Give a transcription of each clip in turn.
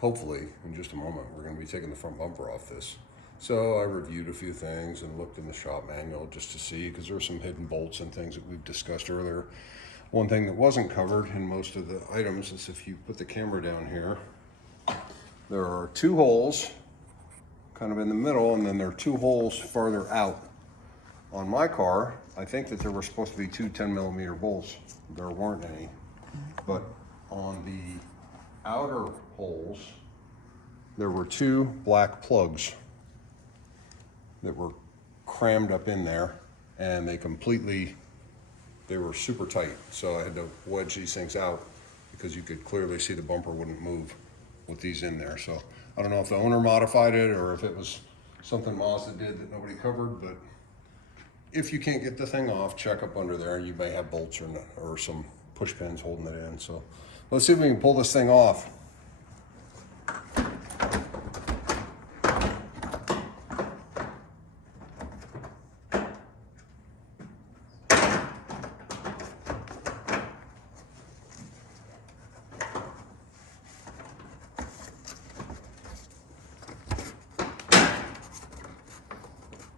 hopefully in just a moment, we're going to be taking the front bumper off this. So I reviewed a few things and looked in the shop manual just to see, because there are some hidden bolts and things that we've discussed earlier. One thing that wasn't covered in most of the items is if you put the camera down here, there are 2 holes kind of in the middle, and then there are 2 holes farther out. On my car, I think that there were supposed to be 2 10mm bolts. There weren't any. But on the outer holes, there were 2 black plugs that were crammed up in there, and they were super tight. So I had to wedge these things out because you could clearly see the bumper wouldn't move with these in there. So I don't know if the owner modified it or if it was something Mazda did that nobody covered, but if you can't get the thing off, check up under there. You may have bolts or some push pins holding it in. So let's see if we can pull this thing off.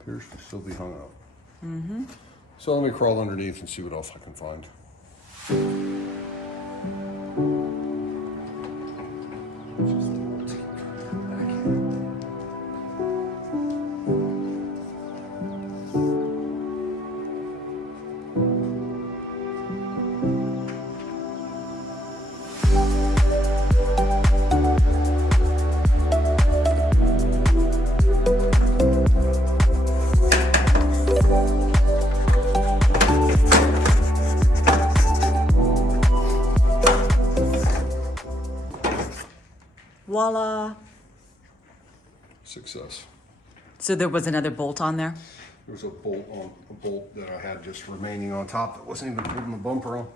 Appears to still be hung up. So let me crawl underneath and see what else I can find. Voila. Success. So there was another bolt on there? There was a bolt that I had just remaining on top that wasn't even holding the bumper on.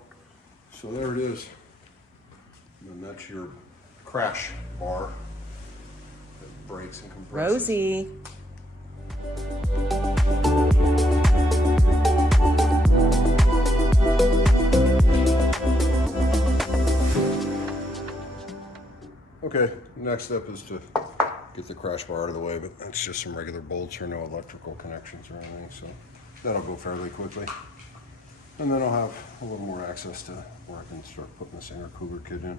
So there it is. And then that's your crash bar that brakes and compresses. Rosie. Okay, next step is to get the crash bar out of the way, but it's just some regular bolts or no electrical connections or anything, so that'll go fairly quickly. And then I'll have a little more access to where I can start putting this intercooler kit in.